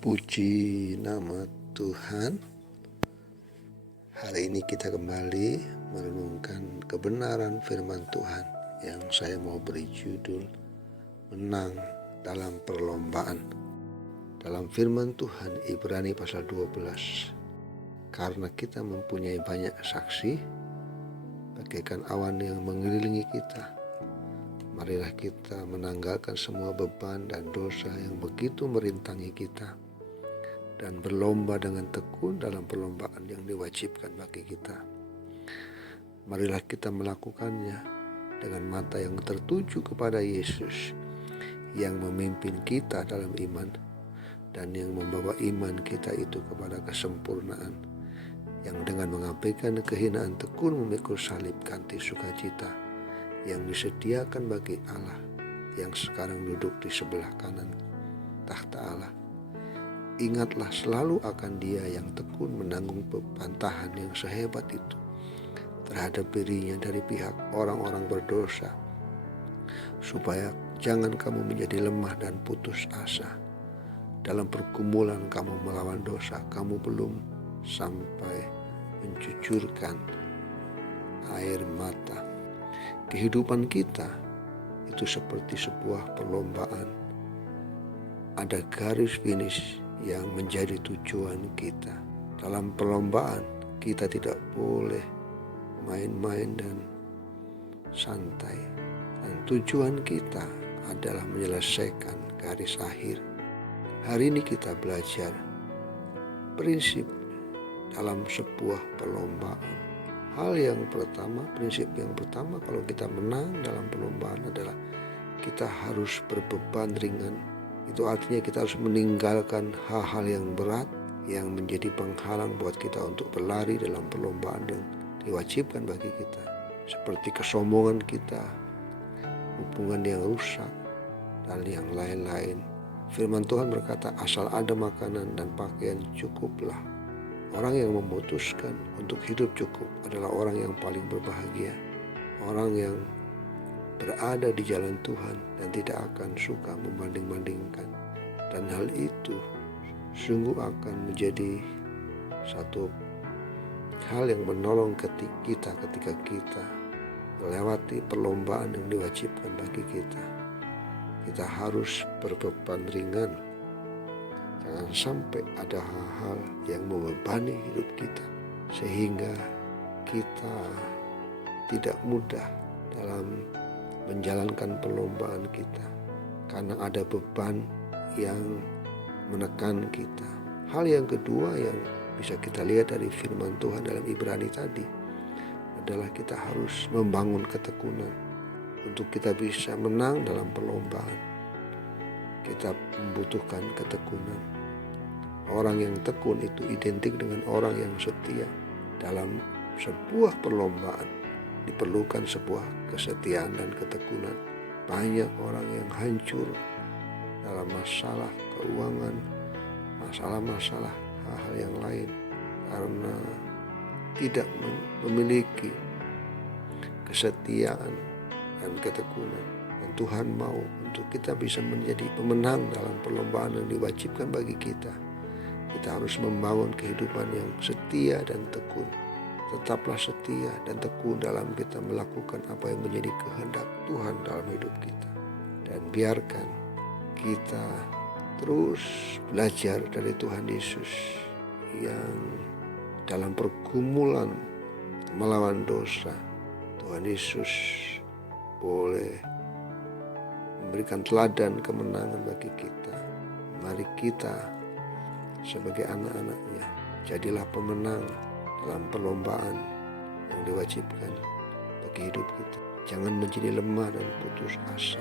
Puji nama Tuhan. Hari ini kita kembali merenungkan kebenaran firman Tuhan yang saya mau beri judul Menang dalam Perlombaan. Dalam firman Tuhan Ibrani pasal 12, karena kita mempunyai banyak saksi bagaikan awan yang mengelilingi kita, marilah kita menanggalkan semua beban dan dosa yang begitu merintangi kita, dan berlomba dengan tekun dalam perlombaan yang diwajibkan bagi kita. Marilah kita melakukannya dengan mata yang tertuju kepada Yesus yang memimpin kita dalam iman dan yang membawa iman kita itu kepada kesempurnaan, yang dengan mengabaikan kehinaan tekun memikul salib ganti sukacita yang disediakan bagi Allah yang sekarang duduk di sebelah kanan tahta Allah. Ingatlah selalu akan Dia yang tekun menanggung bantahan yang sehebat itu terhadap dirinya dari pihak orang-orang berdosa, supaya jangan kamu menjadi lemah dan putus asa. Dalam pergumulan kamu melawan dosa, kamu belum sampai mencucurkan air mata. Kehidupan kita itu seperti sebuah perlombaan. Ada garis finish yang menjadi tujuan kita. Dalam perlombaan kita tidak boleh main-main dan santai. Dan tujuan kita adalah menyelesaikan garis akhir. Hari ini kita belajar prinsip dalam sebuah perlombaan. Prinsip yang pertama kalau kita menang dalam perlombaan adalah kita harus berbeban ringan. Itu artinya kita harus meninggalkan hal-hal yang berat yang menjadi penghalang buat kita untuk berlari dalam perlombaan yang diwajibkan bagi kita. Seperti kesombongan kita, hubungan yang rusak, dan yang lain-lain. Firman Tuhan berkata, asal ada makanan dan pakaian cukuplah. Orang yang memutuskan untuk hidup cukup adalah orang yang paling berbahagia. Orang yang berada di jalan Tuhan dan tidak akan suka membanding-bandingkan. Dan hal itu sungguh akan menjadi satu hal yang menolong kita ketika kita melewati perlombaan yang diwajibkan bagi kita. Kita harus berbeban ringan. Jangan sampai ada hal-hal yang membebani hidup kita sehingga kita tidak mudah dalam menjalankan perlombaan kita karena ada beban yang menekan kita. Hal yang kedua yang bisa kita lihat dari firman Tuhan dalam Ibrani tadi adalah kita harus membangun ketekunan untuk kita bisa menang dalam perlombaan. Kita membutuhkan ketekunan. Orang yang tekun itu identik dengan orang yang setia. Dalam sebuah perlombaan diperlukan sebuah kesetiaan dan ketekunan. Banyak orang yang hancur dalam masalah keuangan, masalah-masalah hal-hal yang lain karena tidak memiliki kesetiaan dan ketekunan. Dan Tuhan mau untuk kita bisa menjadi pemenang dalam perlombaan yang diwajibkan bagi kita. Kita harus membangun kehidupan yang setia dan tekun. Tetaplah setia dan tekun dalam kita melakukan apa yang menjadi kehendak Tuhan dalam hidup kita. Dan biarkan kita terus belajar dari Tuhan Yesus yang dalam pergumulan melawan dosa, Tuhan Yesus boleh memberikan teladan kemenangan bagi kita. Mari kita sebagai anak-anaknya jadilah pemenang dalam perlombaan yang diwajibkan bagi hidup kita. Jangan menjadi lemah dan putus asa,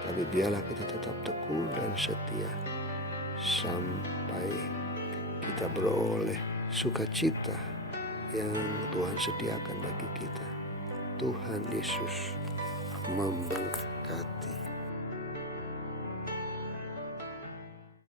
tapi biarlah kita tetap tekun dan setia sampai kita beroleh sukacita yang Tuhan sediakan bagi kita. Tuhan Yesus memberkati.